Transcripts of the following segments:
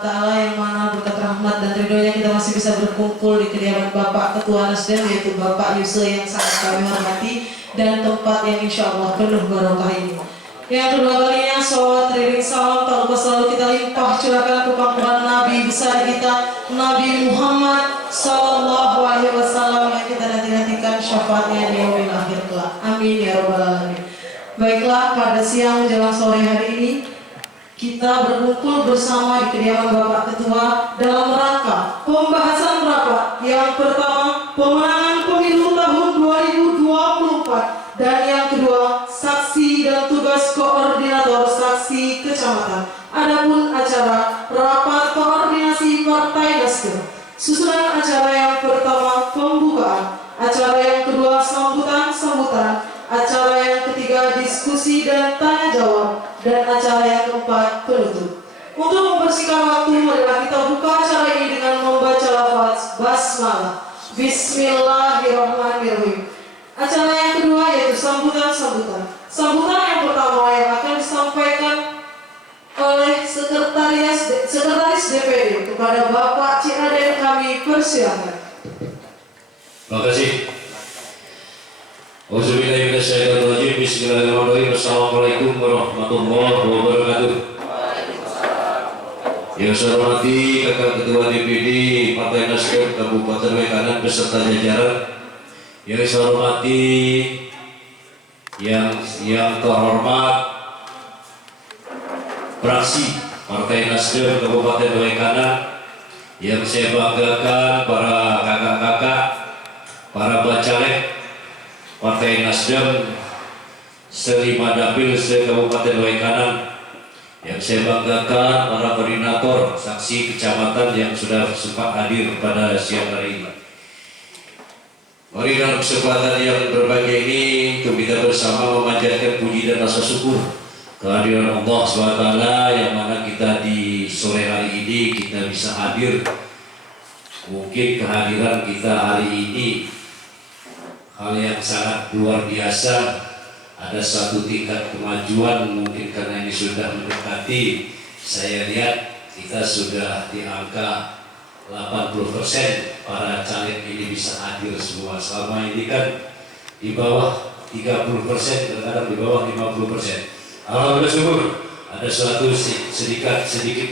Ta'ala yang mana berkat rahmat dan ridhonya kita masih bisa berkumpul di kediaman Bapak Ketua Nasdem, yaitu Bapak Yusril yang sangat kami hormati, dan tempat yang insya Allah penuh barokah ini. Yang kedua kalinya, sholawat teriring salam tak lupa selalu kita limpah curahkan ke pangkuan Nabi besar kita, Nabi Muhammad Sallallahu Alaihi Wasallam, yang kita nanti-nantikan syafaatnya di yaumil akhir kelak. Amin ya rabbal alamin. Baiklah, pada siang menjelang sore hari ini kita berkumpul bersama di kediaman Bapak Ketua dalam rangka pembahasan rapat yang pertama, pemenangan pemilu tahun 2024, dan yang kedua, saksi dan tugas koordinator saksi kecamatan. Adapun acara rapat koordinasi Partai Nasdem. Susunan acara yang pertama pembukaan, acara yang kedua sambutan, acara yang ketiga diskusi dan tanya jawab, dan acara yang keempat penutup. Untuk membersihkan waktu, marilah kita buka acara ini dengan membaca lafaz basmalah. Bismillahirrahmanirrahim. Acara yang kedua yaitu sambutan. Sambutan yang pertama yang akan disampaikan oleh Sekretaris DPD kepada Bapak Ciraden, kami persilakan. Terima kasih. Bismillahirrahmanirrahim. Assalamualaikum warahmatullahi wabarakatuh. Yang saya hormati Kakak Ketua DPD Partai Nasdem Kabupaten Wekanan beserta jajaran. Yang saya hormati yang terhormat fraksi Partai Nasdem Kabupaten Wekanan. Yang saya banggakan para kakak-kakak, para bacalek Partai Nasdem se-5 dapil se-Kabupaten Wekanan. Yang saya banggakan para koordinator saksi kecamatan yang sudah sempat hadir pada siang hari ini. Mari dalam kesempatan yang berbahagia ini untuk kita bersama memanjatkan puji dan rasa syukur kehadiran Allah SWT, yang mana kita di sore hari ini kita bisa hadir. Mungkin kehadiran kita hari ini hal yang sangat luar biasa, ada satu tingkat kemajuan. Mungkin karena ini sudah mendekati, saya lihat kita sudah di angka 80% para caleg ini bisa hadir semua. Selama ini kan di bawah 30%, kadang di bawah 50%. Alhamdulillah syukur ada suatu sedikit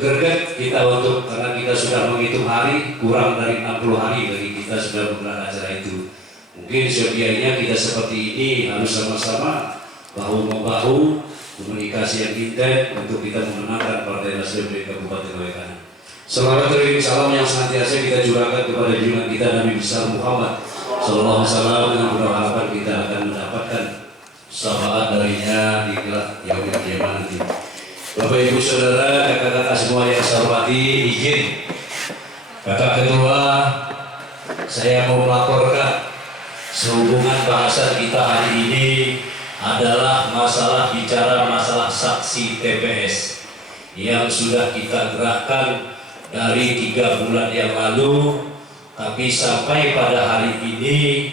greget kita untuk, karena kita sudah menghitung hari, kurang dari 60 hari bagi kita sudah menggelar acara itu. Mungkin sedianya kita seperti ini harus sama-sama bahu-membahu, komunikasi yang intens untuk kita memenangkan Partai Nasdem di Kabupaten Wekanan. Salawat teriring salam yang senantiasa kita curahkan kepada junjungan kita Nabi besar Muhammad Sallallahu Alaihi Wasallam, dengan berharapan kita akan mendapatkan syafaat darinya di kelak yaumil qiyamah nanti. Bapak Ibu Saudara, kakak-kakak semua yang saya hormati, izin Kakak Ketua, saya mau melaporkan sehubungan bahasan kita hari ini adalah bicara masalah saksi TPS yang sudah kita gerakkan dari 3 bulan yang lalu, tapi sampai pada hari ini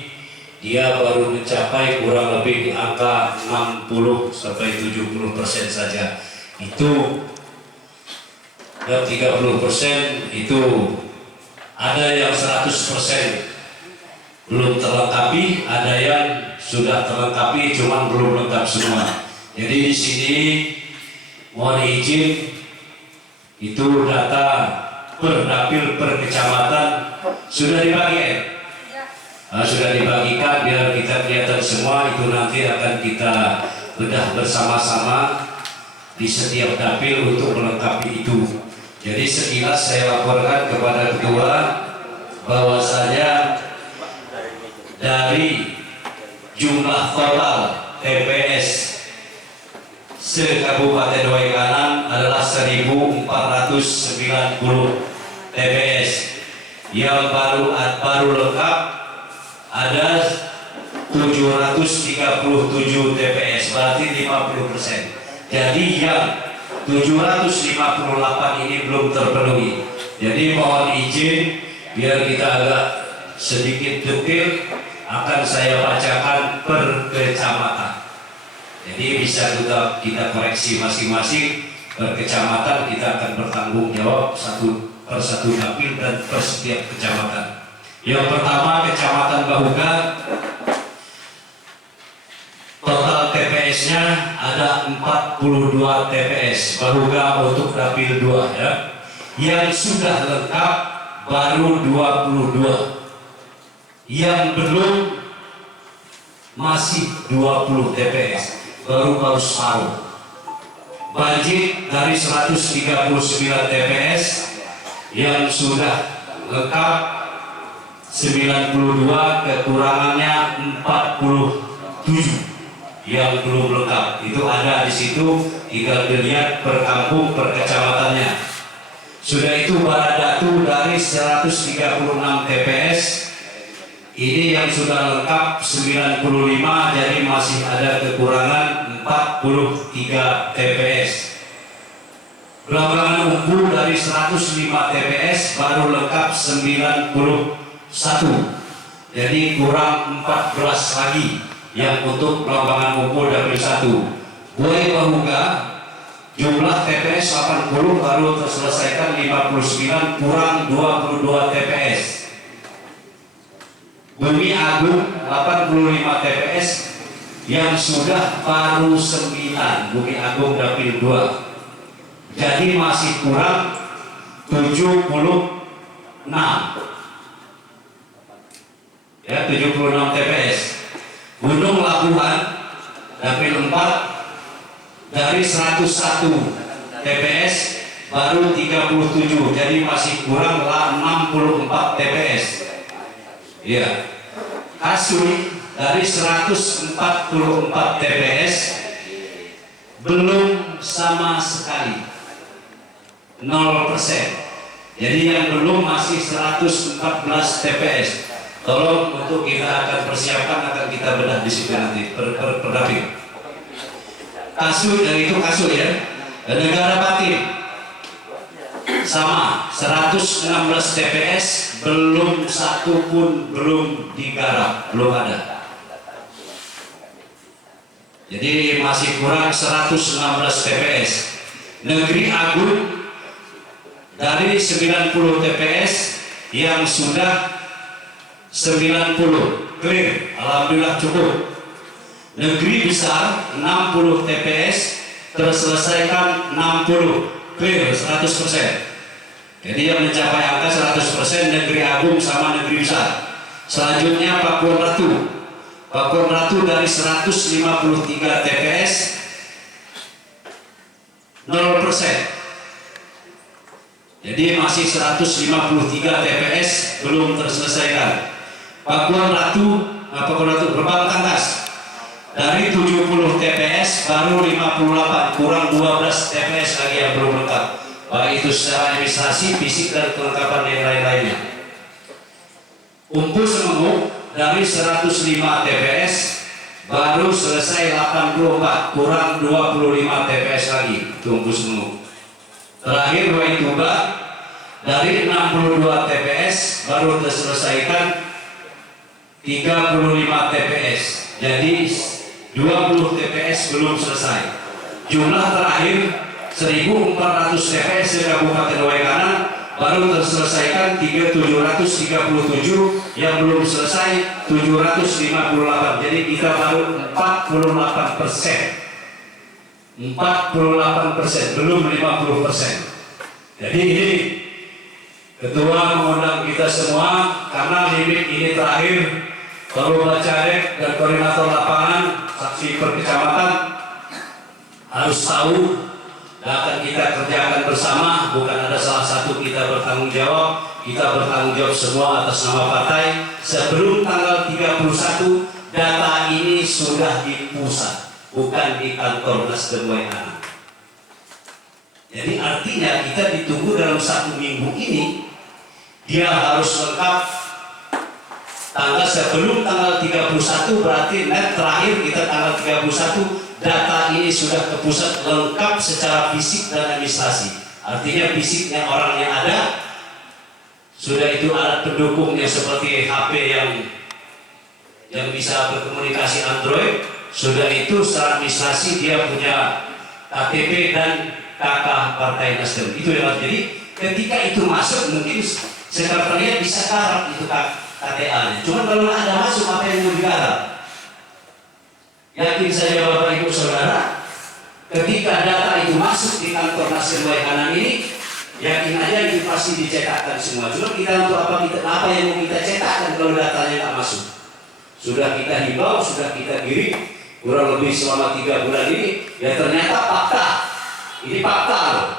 dia baru mencapai kurang lebih di angka 60-70% saja. Itu yang 30% itu ada yang 100% belum terlengkapi, ada yang sudah terlengkapi cuman belum lengkap semua. Jadi di sini mohon izin, itu data per dapil per kecamatan sudah dibagi sudah dibagikan biar kita kelihatan semua. Itu nanti akan kita bedah bersama-sama di setiap dapil untuk melengkapi itu. Jadi sekilas saya laporkan kepada Ketua bahwasanya dari jumlah total TPS se-Kabupaten Wekanan adalah 1.490 TPS. Yang baru lengkap ada 737 TPS, berarti 50%. Jadi yang 758 ini belum terpenuhi. Jadi mohon izin biar kita agak sedikit detail, akan saya bacakan per kecamatan. Jadi bisa kita koreksi masing-masing per kecamatan kita akan bertanggung jawab satu per satu dapil dan per setiap kecamatan. Yang pertama Kecamatan Bahuga, total TPS-nya ada 42 TPS Bahuga untuk dapil 2 ya. Yang sudah lengkap baru 22. Yang belum masih 20 TPS, baru separuh. Budget dari 139 TPS yang sudah lengkap 92, kekurangannya 47 yang belum lengkap. Itu ada di situ, tinggal dilihat per kampung, per kecamatannya. Sudah itu Baradatu dari 136 TPS, ini yang sudah lengkap 95, jadi masih ada kekurangan 43 TPS. Belambangan Umpu dari 105 TPS baru lengkap 91, jadi kurang 14 lagi yang untuk Belambangan Umpu dapil 1. Buai Bahuga jumlah TPS 80 baru terselesaikan 59, kurang 22 TPS. Bumi Agung 85 TPS yang sudah baru 9, Bumi Agung dapil 2. Jadi masih kurang 76. Ya, 76 TPS. Gunung Labuhan dapil 4 dari 101 TPS baru 37. Jadi masih kurang 64 TPS. Ya. Kasui dari 144 TPS belum sama sekali 0%. Jadi yang belum masih 114 TPS. Tolong untuk kita akan persiapkan, akan kita bedah di situ nanti per dapil. Kasui, itu Kasui ya. Negara Batin sama 116 TPS, belum satu pun belum digarap, belum ada. Jadi masih kurang 116 TPS. Negeri Agung dari 90 TPS yang sudah 90 clear, alhamdulillah cukup. Negeri Besar 60 TPS terselesaikan 60 clear 100%. Jadi yang mencapai angka 100% Negeri Agung sama Negeri Besar. Selanjutnya Pakuan Ratu. Pakuan Ratu dari 153 TPS 0%. Jadi masih 153 TPS belum terselesaikan. Pakuan Ratu Berbang Tangkas dari 70 TPS baru 58, kurang 12 TPS lagi yang belum lengkap. Baik itu secara administrasi, fisik, dan kelengkapan yang lain-lainnya. Umpu Semengu dari 105 TPS baru selesai 84, kurang 25 TPS lagi. Itu Umpu Semengu. Terakhir Waituba dari 62 TPS baru terselesaikan 35 TPS. Jadi 20 TPS belum selesai. Jumlah terakhir 1.400 TPS di Kabupaten Waikana baru terselesaikan 3.737, yang belum selesai 758. Jadi kita baru 48%, belum 50%. Jadi ini Ketua mengundang kita semua karena limit ini terakhir. Kalau Bacadek dan koordinator lapangan, saksi per kecamatan harus tahu dan akan kita kerjakan bersama. Bukan ada salah satu kita bertanggung jawab, kita bertanggung jawab semua atas nama partai. Sebelum tanggal 31 data ini sudah di pusat, bukan di kantor Nasdem Waikana. Jadi artinya kita ditunggu dalam 1 minggu ini, dia harus lengkap. Sebelum tanggal 31 berarti net terakhir kita tanggal 31, data ini sudah ke pusat lengkap secara fisik dan administrasi. Artinya fisiknya orangnya ada, sudah itu alat pendukungnya seperti HP yang bisa berkomunikasi Android, sudah itu secara administrasi dia punya KTP dan kakak Partai Nasdem. Itu yang harus. Jadi ketika itu masuk mungkin sekretariat bisa garap itu KTA. Cuma kalau nggak ada masuk apa yang mau digarap? Yakin saja Bapak Ibu Saudara, ketika data itu masuk di kantor Nasdem Kanan ini, yakin aja itu pasti dicetakkan semua. Cuma kita untuk apa yang mau kita cetakkan kalau datanya nggak masuk? Sudah kita himbau, sudah kita kirim kurang lebih selama 3 bulan ini, ya ternyata fakta. Ini fakta loh.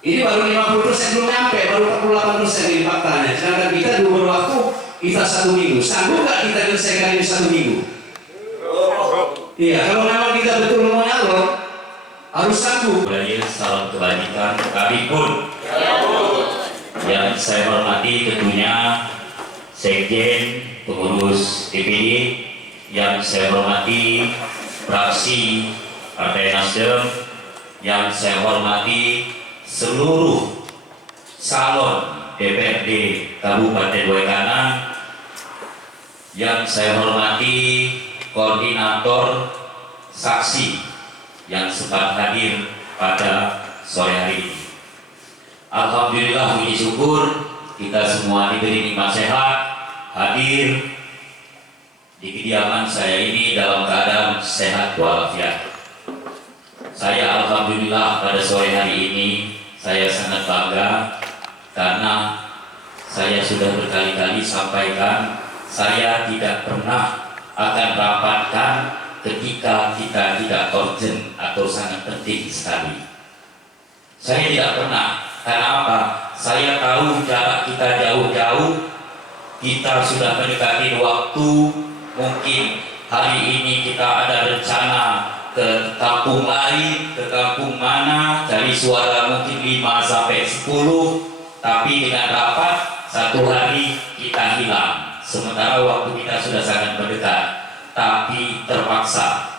Ini baru 50% belum nyampe, baru 48% ini faktanya. Sedangkan kita dulu waktu kita 1 minggu. Sanggup nggak kita selesaikan ini 1 minggu? Iya, kalau memang kita betul mau nyalon, harus sanggup. Salam kebajikan kami pun. Yang saya hormati tentunya Sekjen, pengurus DPD, yang saya hormati fraksi Partai Nasdem, yang saya hormati seluruh calon DPRD Kabupaten Kanan, yang saya hormati koordinator saksi yang sempat hadir pada sore hari ini. Alhamdulillah, puji syukur kita semua diberi nikmat sehat hadir di kediaman saya ini dalam keadaan sehat walafiat. Saya alhamdulillah pada sore hari ini saya sangat bangga karena saya sudah berkali-kali sampaikan saya tidak pernah akan rapatkan ketika kita tidak urgent atau sangat penting sekali. Saya tidak pernah, karena apa? Saya tahu jarak kita jauh-jauh, kita sudah mendekati waktu, mungkin hari ini kita ada rencana ke kampung lain, ke kampung mana, cari suara mungkin 5 sampai 10, tapi dengan rapat 1 hari kita hilang. Sementara waktu kita sudah sangat mendekat, tapi terpaksa.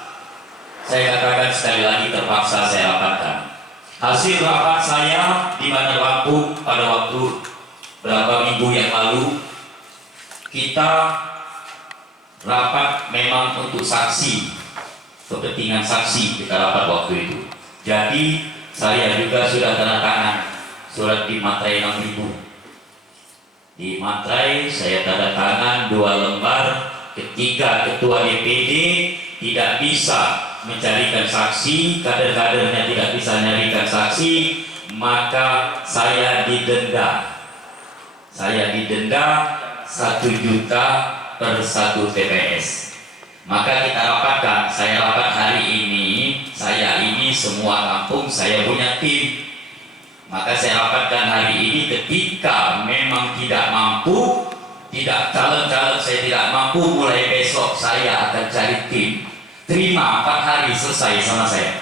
Saya katakan sekali lagi, terpaksa saya rapatkan. Hasil rapat saya di Bandar Lampung pada waktu beberapa minggu yang lalu, kita rapat memang untuk saksi, kepentingan saksi kita rapat waktu itu. Jadi saya juga sudah tanda tangan surat di materai 6.000. Di materai saya tanda tangan 2 lembar ketika ketua DPD tidak bisa mencarikan saksi, kader-kadernya tidak bisa mencarikan saksi, maka saya didenda. Saya didenda 1 juta per 1 TPS. Maka kita rapatkan, saya rapat hari ini, saya ini semua kampung saya punya tim. Maka saya rapatkan hari ini ketika memang tidak mampu, tidak caleg-caleg saya tidak mampu, mulai besok saya akan cari tim. Terima 4 hari selesai sama saya.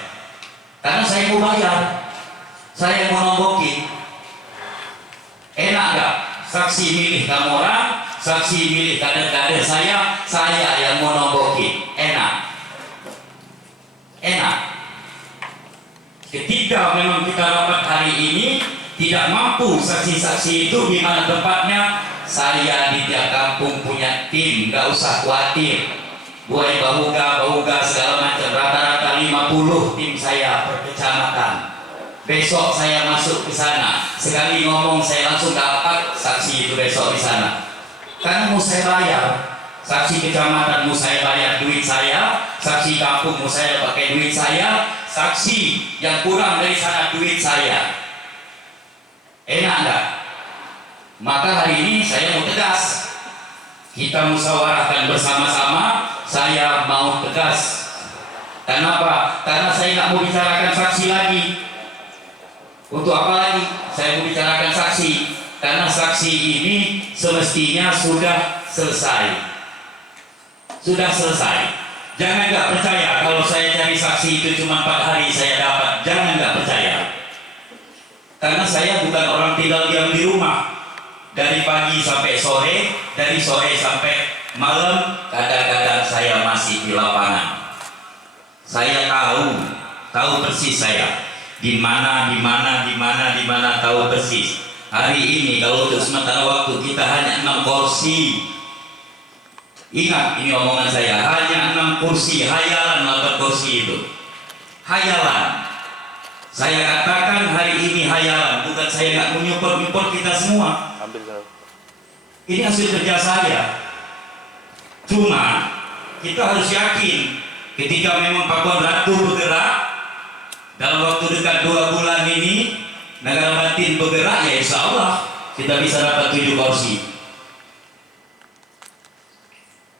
Karena saya mau bayar, saya mau nombokin. Enak gak? Saksi milih kamu orang, saksi milih kader-kader saya yang mau nombokin. Enak. Enak. Ketika memang kita rapat hari ini tidak mampu saksi-saksi itu di mana tempatnya, saya di tiap kampung punya tim, nggak usah khawatir. Buai bahuga segala macam, rata-rata 50 tim saya per kecamatan. Besok saya masuk ke sana, sekali ngomong saya langsung dapat saksi itu besok di sana. Karena mau saya bayar, saksi kecamatan mau saya bayar duit saya, saksi kampung mau saya pakai duit saya, saksi yang kurang dari sana duit saya. Enak enggak? Maka hari ini saya mau tegas. Kita musyawarahkan bersama-sama. Saya mau tegas. Kenapa? Karena saya nggak mau bicarakan saksi lagi. Untuk apa lagi? Saya mau bicarakan saksi. Karena saksi ini semestinya sudah selesai. Sudah selesai. Jangan nggak percaya kalau saya cari saksi itu cuma 4 hari saya dapat. Jangan nggak percaya. Karena saya bukan orang tinggal diam di rumah. Dari pagi sampai sore, dari sore sampai malam, kadang-kadang saya masih di lapangan. Saya tahu persis saya. Di mana tahu persis. Hari ini kalau untuk sementara waktu kita hanya 6 kursi. Ingat ini omongan saya, hanya 6 kursi, hayalan 8 kursi itu. Hayalan. Saya katakan hari ini hayalan, bukan saya nggak menyupport kita semua. Ini hasil kerja saya. Cuma kita harus yakin ketika memang Pakuan Ratu bergerak dalam waktu dekat 2 bulan ini, negara batin bergerak, ya insya Allah kita bisa dapat 7 kursi.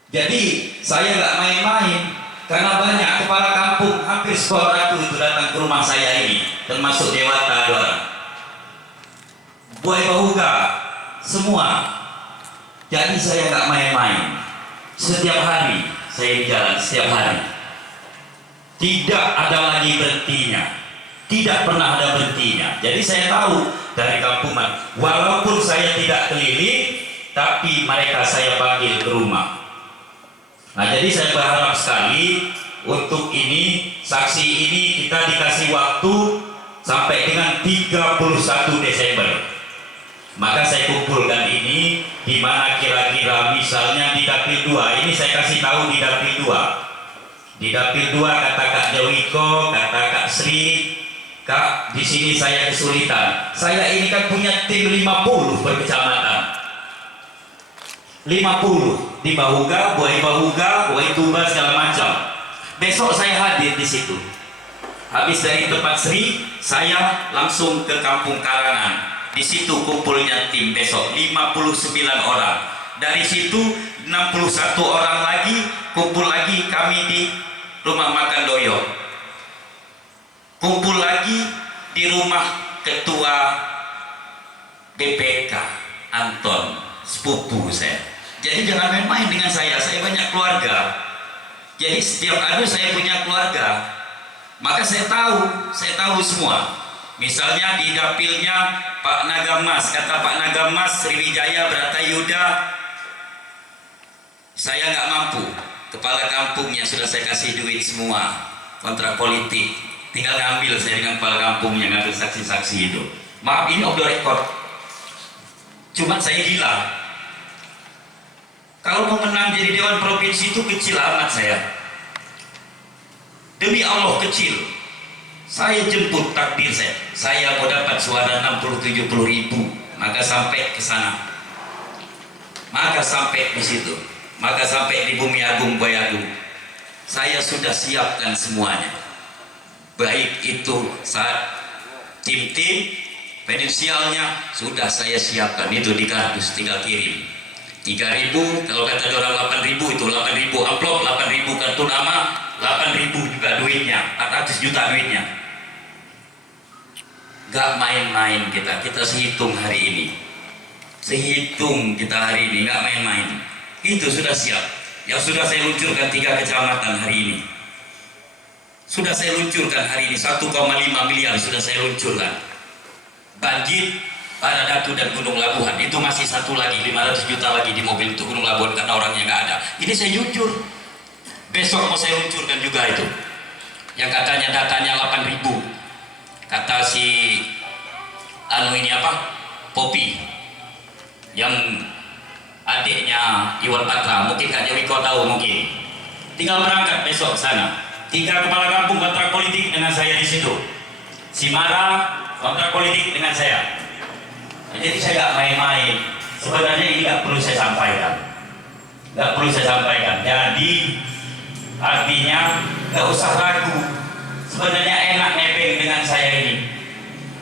Jadi saya nggak main-main, karena banyak kepala kampung hampir sekolah Ratu itu datang ke rumah saya ini, termasuk Dewata orang, Buai Bahuga, semua. Jadi saya nggak main-main. Setiap hari saya jalan, setiap hari. Tidak ada lagi berhentinya, tidak pernah ada berhentinya. Jadi saya tahu dari kampungan, walaupun saya tidak keliling, tapi mereka saya panggil ke rumah. Nah, jadi saya berharap sekali untuk ini, saksi ini kita dikasih waktu sampai dengan 31 Desember. Maka saya kumpulkan ini, di mana kira-kira misalnya di Dapil 2, ini saya kasih tahu di Dapil 2. Di Dapil 2 kata Kak Jawiko, kata Kak Sri, Kak, di sini saya kesulitan. Saya ini kan punya tim 50 per kecamatan. 50 di Bahuga, Buai Bahuga, Buai Tumba, segala macam. Besok saya hadir di situ. Habis dari tempat Sri, saya langsung ke Kampung Karangan. Di situ kumpulnya tim besok 59 orang. Dari situ 61 orang lagi kumpul lagi kami di rumah makan Doyo. Kumpul lagi di rumah ketua BPK Anton, sepupu saya. Jadi jangan main-main dengan saya banyak keluarga. Jadi setiap hari saya punya keluarga. Maka saya tahu semua. Misalnya di dapilnya Pak Nagamas, kata Pak Nagamas Sriwijaya Bratayuda, saya nggak mampu. Kepala kampungnya sudah saya kasih duit semua, kontrak politik. Tinggal ngambil saya dengan kepala kampungnya, ngambil saksi-saksi itu. Maaf, ini off the record. Cuma saya gila. Kalau mau menang jadi Dewan Provinsi itu kecil amat saya. Demi Allah kecil. Saya jemput takdir saya mau dapat suara 60-70 ribu, maka sampai ke sana, maka sampai di situ, maka sampai di Bumi Agung, Buai Agung. Saya sudah siapkan semuanya, baik itu saat tim-tim finansialnya sudah saya siapkan, itu di kardus tinggal kirim. 3.000, kalau kata orang 8.000 itu 8.000 amplop, 8.000 kartu nama, 8.000 juga duitnya, 400 juta duitnya. Gak main-main kita sehitung hari ini. Sehitung kita hari ini, gak main-main. Itu sudah siap. Yang sudah saya luncurkan 3 kecamatan hari ini. Sudah saya luncurkan hari ini 1,5 miliar sudah saya luncurkan. Banjir, Paradatu dan Gunung Labuhan. Itu masih satu lagi, 500 juta lagi di mobil untuk Gunung Labuhan karena orangnya gak ada. Ini saya jujur. Besok mau saya luncurkan juga itu. Yang katanya datanya 8.000. Kata si ini apa? Popi. Yang adiknya Iwan Patra, mungkin Kak Jawiko tahu mungkin. Tinggal berangkat besok ke sana. 3 kepala kampung kontrak politik dengan saya di situ. Simara kontrak politik dengan saya. Jadi saya nggak main-main. Sebenarnya ini nggak perlu saya sampaikan. Nggak perlu saya sampaikan. Jadi artinya nggak usah ragu. Sebenarnya enak nebeng dengan saya ini.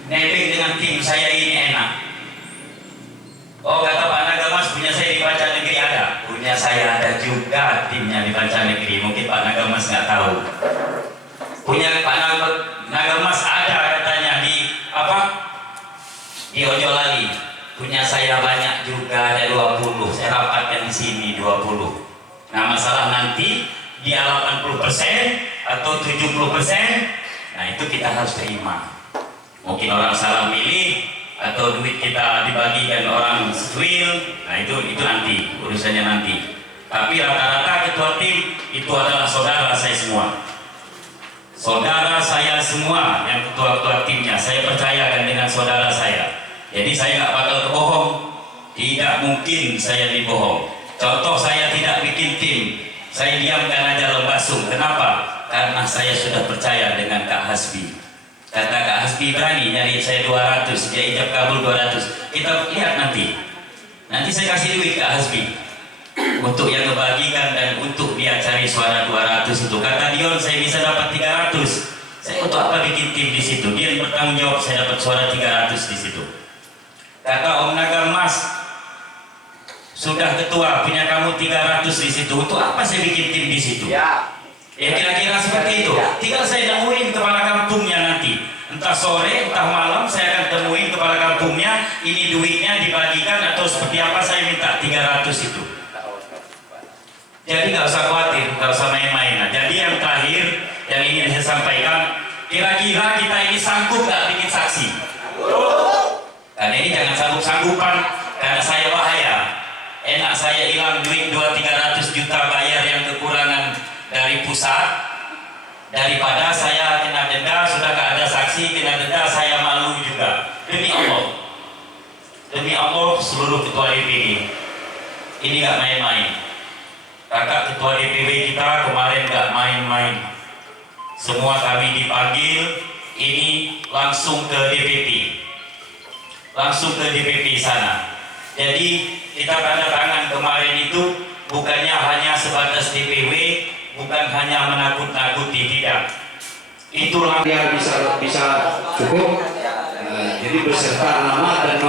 Nebeng dengan tim saya ini enak. Oh, kata Pak Nagamas, punya saya di Banjar Negeri ada. Punya saya ada juga timnya di Banjar Negeri. Mungkin Pak Nagamas nggak tahu. Punya Pak Nagamas ada katanya di apa? Di Ojolali. Punya saya banyak juga, ada 20. Saya rapatkan di sini 20. Nah, masalah nanti dia 80% atau 70%, nah itu kita harus terima. Mungkin orang salah milih atau duit kita dibagikan orang setuil, nah itu nanti urusannya nanti. Tapi rata-rata ketua tim itu adalah saudara saya semua. Saudara saya semua yang ketua-ketua timnya, saya percayakan dengan saudara saya. Jadi saya nggak bakal kebohong, tidak mungkin saya dibohong. Contoh, saya tidak bikin tim, saya diamkan aja Lembasung. Kenapa? Karena saya sudah percaya dengan Kak Hasbi. Kata Kak Hasbi berani nyari saya 200, dia ijab kabul 200. Kita lihat nanti saya kasih duit Kak Hasbi untuk yang membagikan dan untuk dia cari suara 200 itu. Kata Dion saya bisa dapat 300. Saya untuk apa bikin tim di situ? Dia bertanggung jawab saya dapat suara 300 di situ. Kata Om Naga Mas, sudah ketua punya kamu 300 di situ. Untuk apa saya bikin tim di situ? Ya kira-kira seperti itu. Tinggal saya nemuin kepala kampungnya nanti. Entah sore, entah malam saya akan temuin kepala kampungnya. Ini duitnya dibagikan atau seperti apa, saya minta 300 itu. Jadi nggak usah khawatir, nggak usah main-main. Nah, jadi yang terakhir yang ingin saya sampaikan, kira-kira kita ini sanggup nggak bikin saksi? Karena ini jangan sanggup-sanggupan, karena saya bahaya. Enak saya hilang duit 200-300 juta bayar yang kekurangan dari pusat, daripada saya kena denda, sudah nggak ada saksi, kena denda, saya malu juga. Demi Allah seluruh ketua DPD ini nggak main-main. Kakak ketua DPW kita kemarin nggak main-main. Semua kami dipanggil, ini langsung ke DPP sana. Jadi kita tanda tangan kemarin itu bukannya hanya sebatas DPW, bukan hanya menakut-nakuti, tidak. Itulah yang bisa cukup. Jadi beserta nama dan